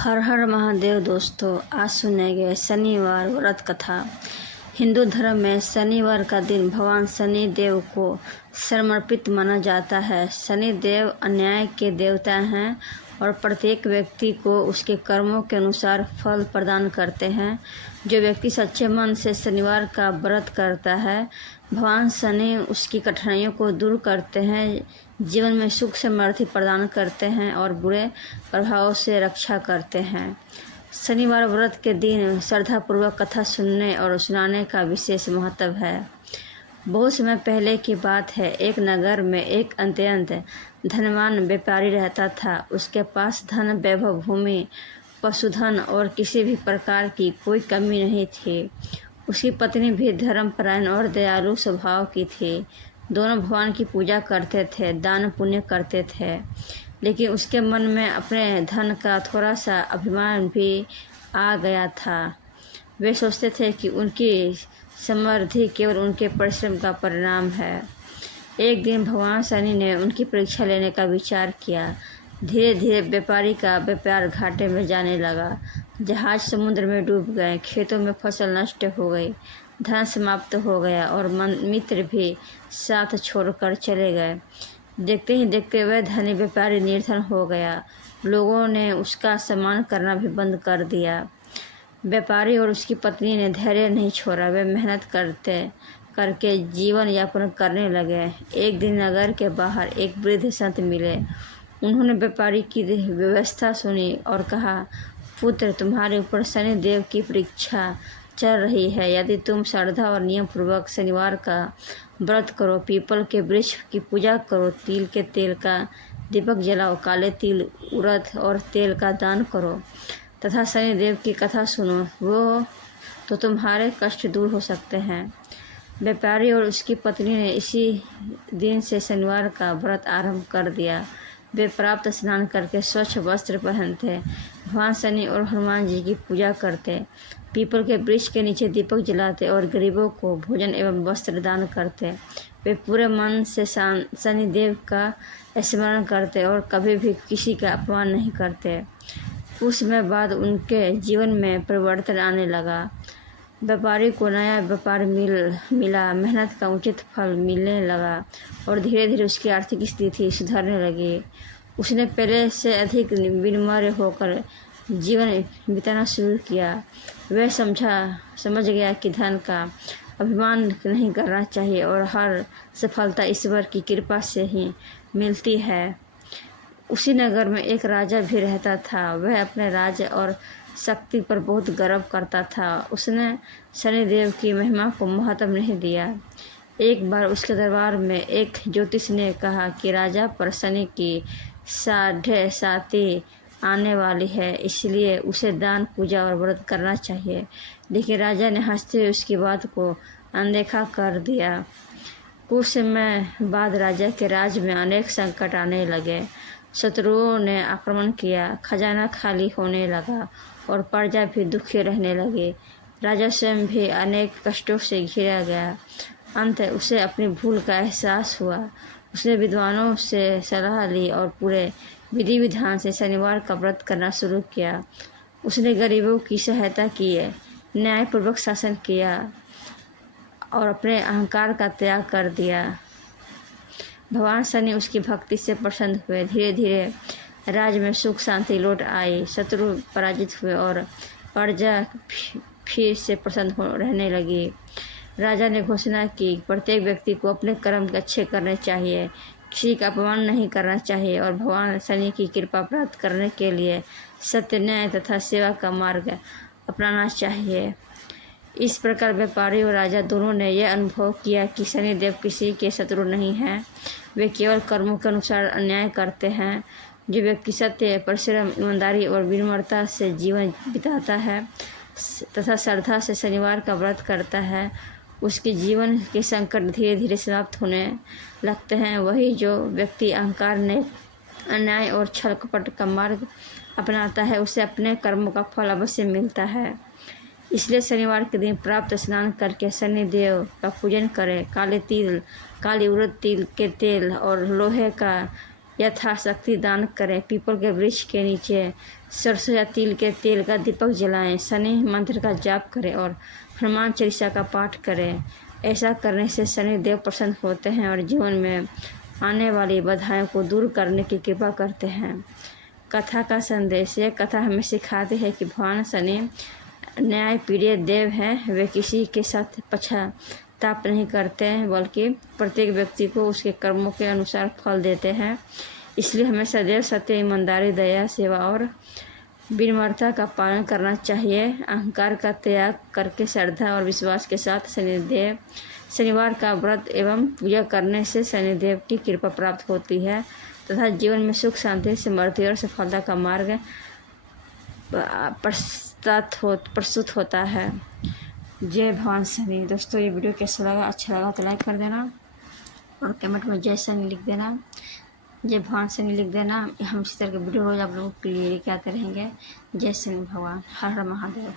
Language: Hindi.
हर हर महादेव दोस्तों, आज सुनेंगे शनिवार व्रत कथा। हिंदू धर्म में शनिवार का दिन भगवान शनि देव को समर्पित माना जाता है। शनि देव अन्याय के देवता हैं और प्रत्येक व्यक्ति को उसके कर्मों के अनुसार फल प्रदान करते हैं। जो व्यक्ति सच्चे मन से शनिवार का व्रत करता है, भगवान शनि उसकी कठिनाइयों को दूर करते हैं, जीवन में सुख समृद्धि प्रदान करते हैं और बुरे प्रभावों से रक्षा करते हैं। शनिवार व्रत के दिन श्रद्धापूर्वक कथा सुनने और सुनाने का विशेष महत्व है। बहुत समय पहले की बात है, एक नगर में एक अत्यंत धनवान व्यापारी रहता था। उसके पास धन, वैभव, भूमि, पशुधन और किसी भी प्रकार की कोई कमी नहीं थी। उसकी पत्नी भी धर्मपरायण और दयालु स्वभाव की थी। दोनों भगवान की पूजा करते थे, दान पुण्य करते थे, लेकिन उसके मन में अपने धन का थोड़ा सा अभिमान भी आ गया था। वे सोचते थे कि उनकी समृद्धि केवल उनके परिश्रम का परिणाम है। एक दिन भगवान शनि ने उनकी परीक्षा लेने का विचार किया। धीरे धीरे व्यापारी का व्यापार घाटे में जाने लगा। जहाज समुद्र में डूब गए, खेतों में फसल नष्ट हो गई, धन समाप्त हो गया और मित्र भी साथ छोड़कर चले गए। देखते ही देखते वह धनी व्यापारी निर्धन हो गया। लोगों ने उसका सम्मान करना भी बंद कर दिया। व्यापारी और उसकी पत्नी ने धैर्य नहीं छोड़ा। वे मेहनत करके जीवन यापन करने लगे। एक दिन नगर के बाहर एक वृद्ध संत मिले। उन्होंने व्यापारी की व्यवस्था सुनी और कहा, पुत्र, तुम्हारे ऊपर शनि देव की परीक्षा चल रही है। यदि तुम श्रद्धा और नियम पूर्वक शनिवार का व्रत करो, पीपल के वृक्ष की पूजा करो, तिल के तेल का दीपक जलाओ, काले तिल, उड़द और तेल का दान करो तथा शनि देव की कथा सुनो, वो तो तुम्हारे कष्ट दूर हो सकते हैं। व्यापारी और उसकी पत्नी ने इसी दिन से शनिवार का व्रत आरंभ कर दिया। वे प्राप्त स्नान करके स्वच्छ वस्त्र पहनते, भगवान शनि और हनुमान जी की पूजा करते, पीपल के वृक्ष के नीचे दीपक जलाते और गरीबों को भोजन एवं वस्त्र दान करते। वे पूरे मन से शनि देव का स्मरण करते और कभी भी किसी का अपमान नहीं करते। कुछ समय बाद उनके जीवन में परिवर्तन आने लगा। व्यापारी को नया व्यापार मिला, मेहनत का उचित फल मिलने लगा और धीरे धीरे उसकी आर्थिक स्थिति सुधरने लगी। उसने पहले से अधिक विनम्र होकर जीवन बिताना शुरू किया। वह समझ गया कि धन का अभिमान नहीं करना चाहिए और हर सफलता ईश्वर की कृपा से ही मिलती है। उसी नगर में एक राजा भी रहता था। वह अपने राज्य और शक्ति पर बहुत गर्व करता था। उसने शनिदेव की महिमा को महत्व नहीं दिया। एक बार उसके दरबार में एक ज्योतिष ने कहा कि राजा पर शनि की 7.5 आने वाली है, इसलिए उसे दान, पूजा और व्रत करना चाहिए। लेकिन राजा ने हंसते हुए उसकी बात को अनदेखा कर दिया। कुछ समय बाद राजा के राज्य में अनेक संकट आने लगे। शत्रुओं ने आक्रमण किया, खजाना खाली होने लगा और प्रजा भी दुखी रहने लगी। राजा स्वयं भी अनेक कष्टों से घिरा गया। अंत उसे अपनी भूल का एहसास हुआ। उसने विद्वानों से सलाह ली और पूरे विधि विधान से शनिवार का व्रत करना शुरू किया। उसने गरीबों की सहायता की, न्यायपूर्वक शासन किया और अपने अहंकार का त्याग कर दिया। भगवान शनि उसकी भक्ति से प्रसन्न हुए। धीरे धीरे राज्य में सुख शांति लौट आई। शत्रु पराजित हुए और प्रजा फिर से प्रसन्न रहने लगी। राजा ने घोषणा की, प्रत्येक व्यक्ति को अपने कर्म अच्छे करने चाहिए, किसी का अपमान नहीं करना चाहिए और भगवान शनि की कृपा प्राप्त करने के लिए सत्य, न्याय तथा सेवा का मार्ग अपनाना चाहिए। इस प्रकार व्यापारी और राजा दोनों ने यह अनुभव किया कि शनिदेव किसी के शत्रु नहीं हैं। वे केवल कर्मों के अनुसार अन्याय करते हैं। जो व्यक्ति सत्य, परिश्रम, ईमानदारी और विनम्रता से जीवन बिताता है तथा श्रद्धा से शनिवार का व्रत करता है, उसके जीवन के संकट धीरे धीरे समाप्त होने लगते हैं। वही जो व्यक्ति अहंकार ने अन्याय और छल कपट का मार्ग अपनाता है, उसे अपने कर्मों का फल अवश्य मिलता है। इसलिए शनिवार के दिन प्राप्त स्नान करके शनि देव का पूजन करें। काले तिल, काली उड़द, तिल के तेल और लोहे का यथाशक्ति दान करें, पीपल के वृक्ष के नीचे सरसों या तिल के तेल का दीपक जलाएं, शनि मंत्र का जाप करें और हनुमान चालीसा का पाठ करें। ऐसा करने से शनि देव प्रसन्न होते हैं और जीवन में आने वाली बाधाओं को दूर करने की कृपा करते हैं। कथा का संदेश। यह कथा हमें सिखाती है कि भगवान शनि न्यायप्रिय देव हैं। वे किसी के साथ पक्षपात नहीं करते हैं, बल्कि प्रत्येक व्यक्ति को उसके कर्मों के अनुसार फल देते हैं। इसलिए हमें सदैव सत्य, ईमानदारी, दया, सेवा और विनम्रता का पालन करना चाहिए। अहंकार का त्याग करके श्रद्धा और विश्वास के साथ शनिवार का व्रत एवं पूजा करने से शनिदेव की कृपा प्राप्त होती है तथा जीवन में सुख, शांति, समृद्धि और सफलता का मार्ग प्रस्तुत होता है। जय भगवान शनि। दोस्तों, ये वीडियो कैसा लगा? अच्छा लगा तो लाइक कर देना और कमेंट में जय शनि लिख देना, जय भगवान शनि लिख देना। हम इसी तरह के वीडियो रोज आप लोगों के लिए लेके आते रहेंगे। जय शनि भगवान। हर हर महादेव।